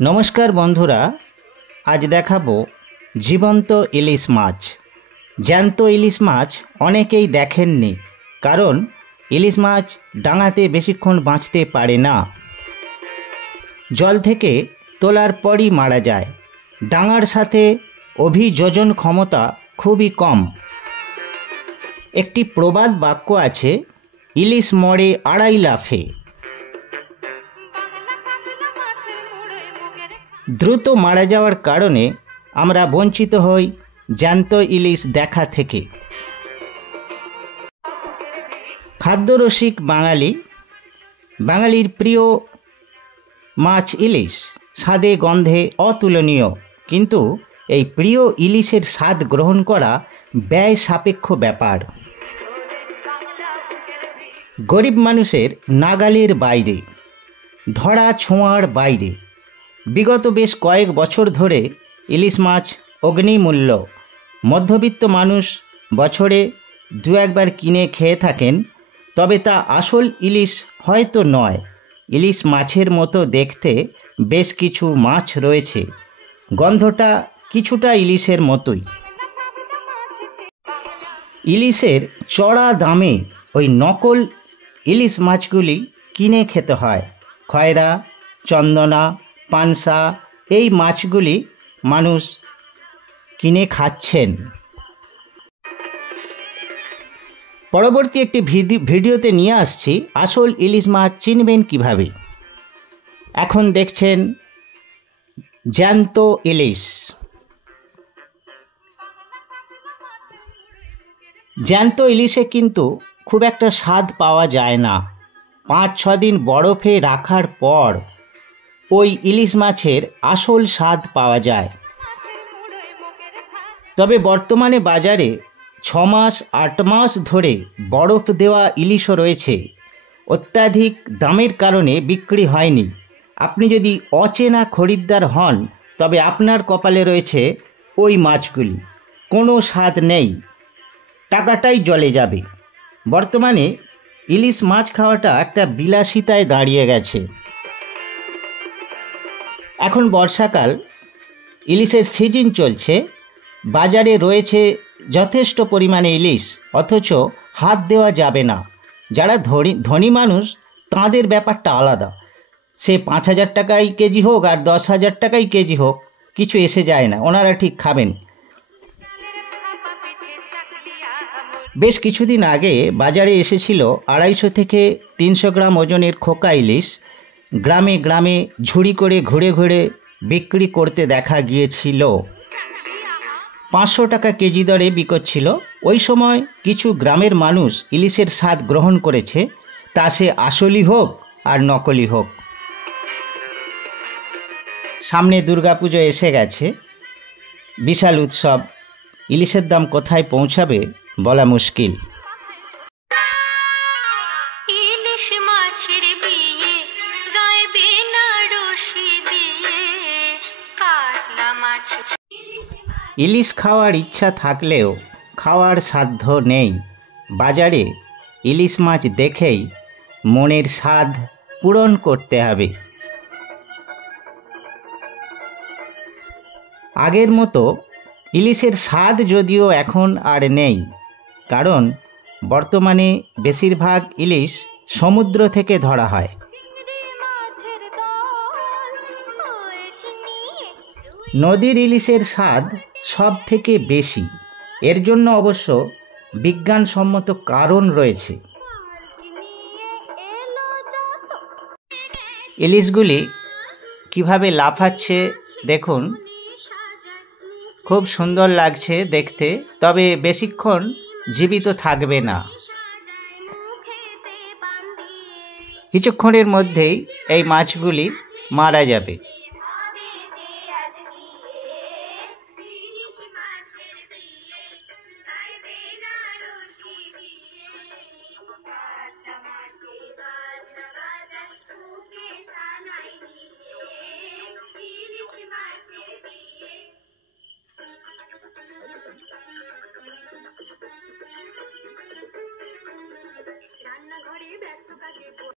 नमस्कार बंधुरा आज देखाबो जीवंत इलिश माछ। ज्याন্ত इलिश माछ अनेकेई देखेनনি कारण इलिश माछ डांगाते बेशिक्षण बाँचते पारे ना। जल थेके तोलार परई मारा जाए। डांगार साथे अभियोजन क्षमता खूबई कम। एकटी प्रबाद वाक्य आछे, इलिश मरे आड़ाई लाफे। द्रुत मारा जाওয়ার कारणे आमरा वंचित हई ज्याন্ত इलिश देखा थेके। खाद्यरसिक बांगालिर प्रिय माछ इलिश स्वादे गंधे अतुलनीय, किन्तु এই প্রিয় ইলিশের স্বাদ গ্রহণ করা ব্যয় সাপেক্ষ ব্যাপার। গরিব মানুষের নাগালের বাইরে, ধরা ছোঁয়ার বাইরে। विगत बेश कয়েক বছর ধরে ইলিশ মাছ অগ্নিমূল্য। মধ্যবিত্ত মানুষ বছরে দু একবার কিনে খেয়ে থাকেন, তবে তা আসল ইলিশ হয়তো নয়। ইলিশ মাছের মতো দেখতে বেশ কিছু মাছ রয়েছে, গন্ধটা কিছুটা ইলিশের মতোই। ইলিশের চড়া দামে ওই নকল ইলিশ মাছগুলি কিনে খেতে হয়। খয়রা, চন্দনা, পানসা এই মাছগুলি মানুষ কিনে খাচ্ছেন। পরবর্তী একটি ভিডিওতে নিয়ে আসছি আসল ইলিশ মাছ চিনবেন কিভাবে। এখন দেখছেন জ্যান্ত ইলিশ। জ্যান্ত ইলিশে কিন্তু খুব একটা স্বাদ পাওয়া যায় না। 5-6 দিন বরফে রাখার পর ওই ইলিশ মাছের আসল স্বাদ পাওয়া যায়। তবে বর্তমানে বাজারে 6 মাস 8 মাস ধরে বরফ দেওয়া ইলিশও রয়েছে। অত্যাধিক দামের কারণে বিক্রি হয়নি। আপনি যদি অচেনা খরিদ্দার হন তবে আপনার কপালে রয়েছে ওই মাছগুলি, কোনো স্বাদ নেই, টাকাটাই জলে যাবে। বর্তমানে ইলিশ মাছ খাওয়াটা একটা বিলাসিতায় দাঁড়িয়ে গেছে। এখন বর্ষাকাল, ইলিশের সিজন চলছে, বাজারে রয়েছে যথেষ্ট পরিমাণে ইলিশ, অথচ হাত দেওয়া যাবে না। যারা ধনী মানুষ তাদের ব্যাপারটা আলাদা। সে 5,000 টাকাই কেজি হোক আর 10,000 টাকাই কেজি হোক, কিছু এসে যায় না, ওনারা ঠিক খাবেন। বেশ কিছুদিন আগে বাজারে এসেছিল 250 থেকে 300 গ্রাম ওজনের খোকা ইলিশ। গ্রামে গ্রামে ঝুড়ি করে ঘুরে ঘুরে বিক্রি করতে দেখা গিয়েছিল। 500 টাকা কেজি দরে বিকোচ্ছিল। ওই সময় কিছু গ্রামের মানুষ ইলিশের স্বাদ গ্রহণ করেছে, তা সে আসলি হোক আর নকলি হোক। সামনে দুর্গাপুজো এসে গেছে, বিশাল উৎসব। ইলিশের দাম কোথায় পৌঁছাবে বলা মুশকিল। ইলিশ খাওয়ার ইচ্ছা থাকলেও খাওয়ার সাধ্য নেই। বাজারে ইলিশ মাছ দেখেই মনের স্বাদ পূরণ করতে হবে। আগের মতো ইলিশের স্বাদ যদিও এখন আর নেই, কারণ বর্তমানে বেশিরভাগ ইলিশ সমুদ্র থেকে ধরা হয়। নদীর ইলিশের স্বাদ সব থেকে বেশি। এর জন্য অবশ্য বিজ্ঞানসম্মত কারণ রয়েছে। ইলিশগুলি কিভাবে লাফাচ্ছে দেখুন, খুব সুন্দর লাগছে দেখতে, তবে বেশিক্ষণ জীবিত থাকবে না। কিছুক্ষণের মধ্যেই এই মাছগুলি মারা যাবে।